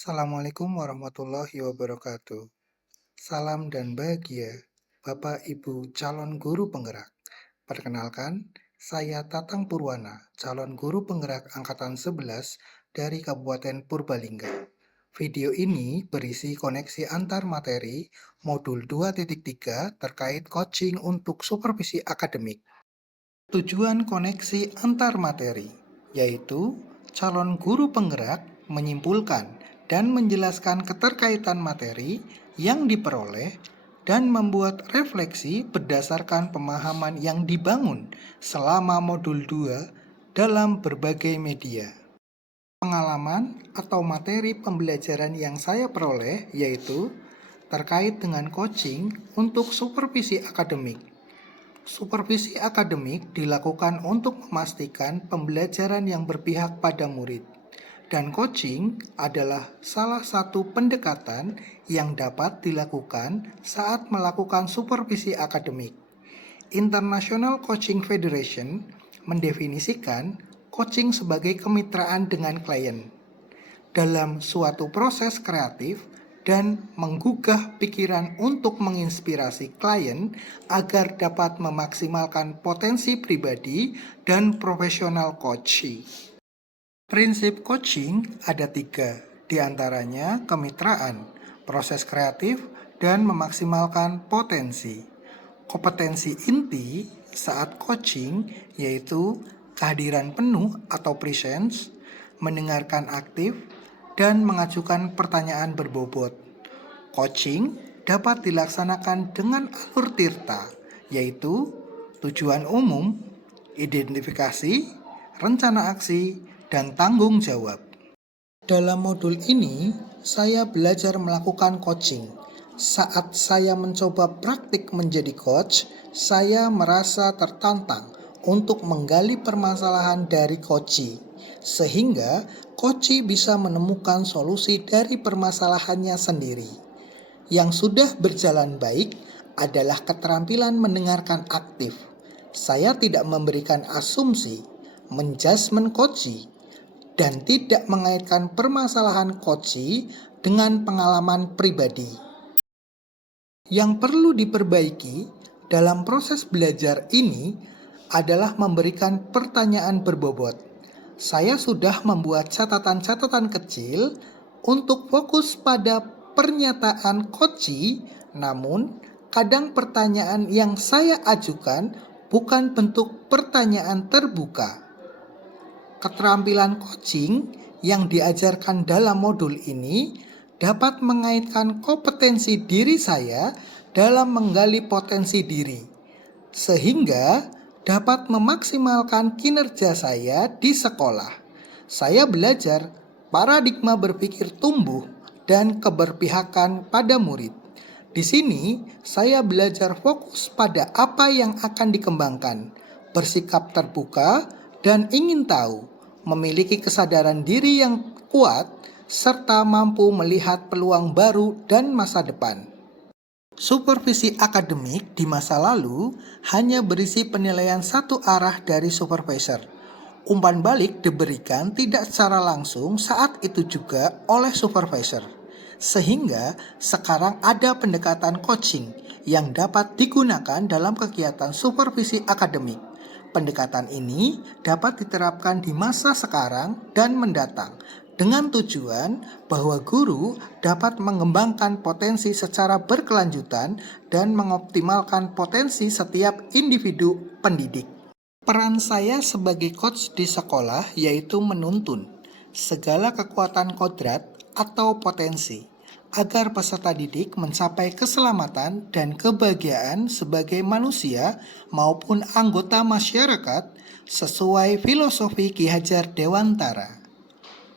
Assalamualaikum warahmatullahi wabarakatuh. Salam dan bahagia, Bapak Ibu calon guru penggerak. Perkenalkan, saya Tatang Purwana, calon guru penggerak angkatan 11 dari Kabupaten Purbalingga. Video ini berisi koneksi antar materi modul 2.3 terkait coaching untuk supervisi akademik. Tujuan koneksi antar materi, yaitu calon guru penggerak menyimpulkan dan menjelaskan keterkaitan materi yang diperoleh dan membuat refleksi berdasarkan pemahaman yang dibangun selama modul 2 dalam berbagai media. Pengalaman atau materi pembelajaran yang saya peroleh yaitu terkait dengan coaching untuk supervisi akademik. Supervisi akademik dilakukan untuk memastikan pembelajaran yang berpihak pada murid, dan coaching adalah salah satu pendekatan yang dapat dilakukan saat melakukan supervisi akademik. International Coaching Federation mendefinisikan coaching sebagai kemitraan dengan klien dalam suatu proses kreatif dan menggugah pikiran untuk menginspirasi klien agar dapat memaksimalkan potensi pribadi dan profesional coaching. Prinsip coaching ada 3, diantaranya kemitraan, proses kreatif, dan memaksimalkan potensi. Kompetensi inti saat coaching yaitu kehadiran penuh atau presence, mendengarkan aktif, dan mengajukan pertanyaan berbobot. Coaching dapat dilaksanakan dengan alur tirta, yaitu tujuan umum, identifikasi, rencana aksi, dan tanggung jawab. Dalam modul ini, saya belajar melakukan coaching. Saat saya mencoba praktik menjadi coach, saya merasa tertantang untuk menggali permasalahan dari coachee, sehingga coachee bisa menemukan solusi dari permasalahannya sendiri. Yang sudah berjalan baik adalah keterampilan mendengarkan aktif. Saya tidak memberikan asumsi, menjudgment coachee, dan tidak mengaitkan permasalahan coachee dengan pengalaman pribadi. Yang perlu diperbaiki dalam proses belajar ini adalah memberikan pertanyaan berbobot. Saya sudah membuat catatan-catatan kecil untuk fokus pada pernyataan coachee, namun kadang pertanyaan yang saya ajukan bukan bentuk pertanyaan terbuka. Keterampilan coaching yang diajarkan dalam modul ini dapat mengaitkan kompetensi diri saya dalam menggali potensi diri, sehingga dapat memaksimalkan kinerja saya di sekolah. Saya belajar paradigma berpikir tumbuh dan keberpihakan pada murid. Di sini, saya belajar fokus pada apa yang akan dikembangkan, bersikap terbuka, dan ingin tahu, memiliki kesadaran diri yang kuat, serta mampu melihat peluang baru dan masa depan. Supervisi akademik di masa lalu hanya berisi penilaian satu arah dari supervisor. Umpan balik diberikan tidak secara langsung saat itu juga oleh supervisor. Sehingga sekarang ada pendekatan coaching yang dapat digunakan dalam kegiatan supervisi akademik. Pendekatan ini dapat diterapkan di masa sekarang dan mendatang dengan tujuan bahwa guru dapat mengembangkan potensi secara berkelanjutan dan mengoptimalkan potensi setiap individu pendidik. Peran saya sebagai coach di sekolah yaitu menuntun segala kekuatan kodrat atau potensi agar peserta didik mencapai keselamatan dan kebahagiaan sebagai manusia maupun anggota masyarakat sesuai filosofi Ki Hajar Dewantara.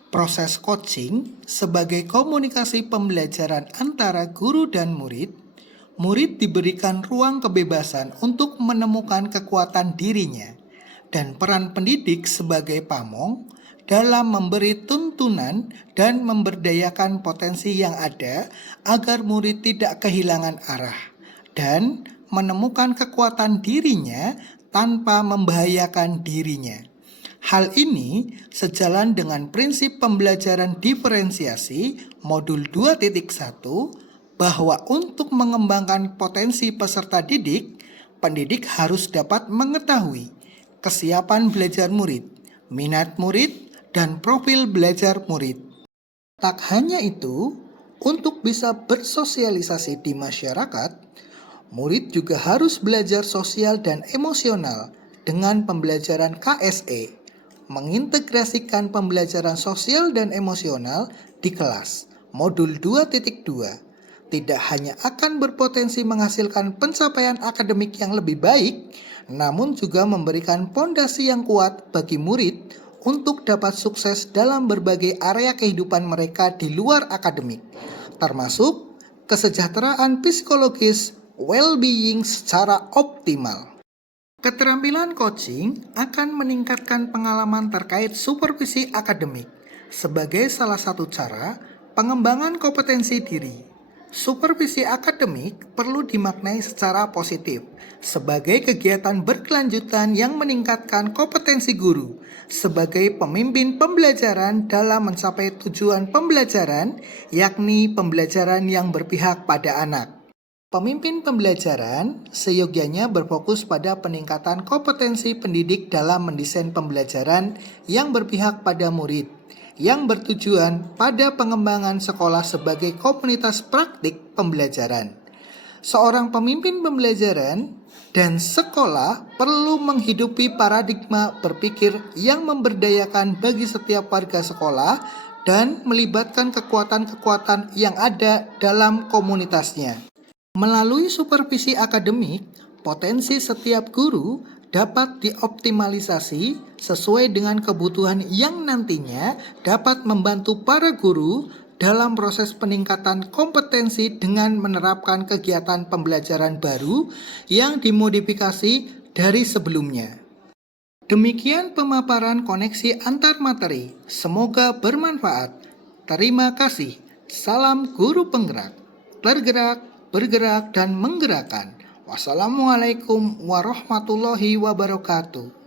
Proses coaching sebagai komunikasi pembelajaran antara guru dan murid, murid diberikan ruang kebebasan untuk menemukan kekuatan dirinya, dan peran pendidik sebagai pamong dalam memberi tuntunan dan memberdayakan potensi yang ada agar murid tidak kehilangan arah dan menemukan kekuatan dirinya tanpa membahayakan dirinya. Hal ini sejalan dengan prinsip pembelajaran diferensiasi modul 2.1 bahwa untuk mengembangkan potensi peserta didik, pendidik harus dapat mengetahui kesiapan belajar murid, minat murid, dan profil belajar murid. Tak hanya itu, untuk bisa bersosialisasi di masyarakat, murid juga harus belajar sosial dan emosional dengan pembelajaran KSE, mengintegrasikan pembelajaran sosial dan emosional di kelas. Modul 2.2 tidak hanya akan berpotensi menghasilkan pencapaian akademik yang lebih baik, namun juga memberikan pondasi yang kuat bagi murid untuk dapat sukses dalam berbagai area kehidupan mereka di luar akademik, termasuk kesejahteraan psikologis, well-being secara optimal. Keterampilan coaching akan meningkatkan pengalaman terkait supervisi akademik sebagai salah satu cara pengembangan kompetensi diri. Supervisi akademik perlu dimaknai secara positif sebagai kegiatan berkelanjutan yang meningkatkan kompetensi guru sebagai pemimpin pembelajaran dalam mencapai tujuan pembelajaran, yakni pembelajaran yang berpihak pada anak. Pemimpin pembelajaran seyogyanya berfokus pada peningkatan kompetensi pendidik dalam mendesain pembelajaran yang berpihak pada murid, yang bertujuan pada pengembangan sekolah sebagai komunitas praktik pembelajaran. Seorang pemimpin pembelajaran dan sekolah perlu menghidupi paradigma berpikir yang memberdayakan bagi setiap warga sekolah dan melibatkan kekuatan-kekuatan yang ada dalam komunitasnya. Melalui supervisi akademik, potensi setiap guru dapat dioptimalisasi sesuai dengan kebutuhan yang nantinya dapat membantu para guru dalam proses peningkatan kompetensi dengan menerapkan kegiatan pembelajaran baru yang dimodifikasi dari sebelumnya. Demikian pemaparan koneksi antar materi. Semoga bermanfaat. Terima kasih. Salam guru penggerak. Bergerak, bergerak, dan menggerakkan. Wassalamualaikum warahmatullahi wabarakatuh.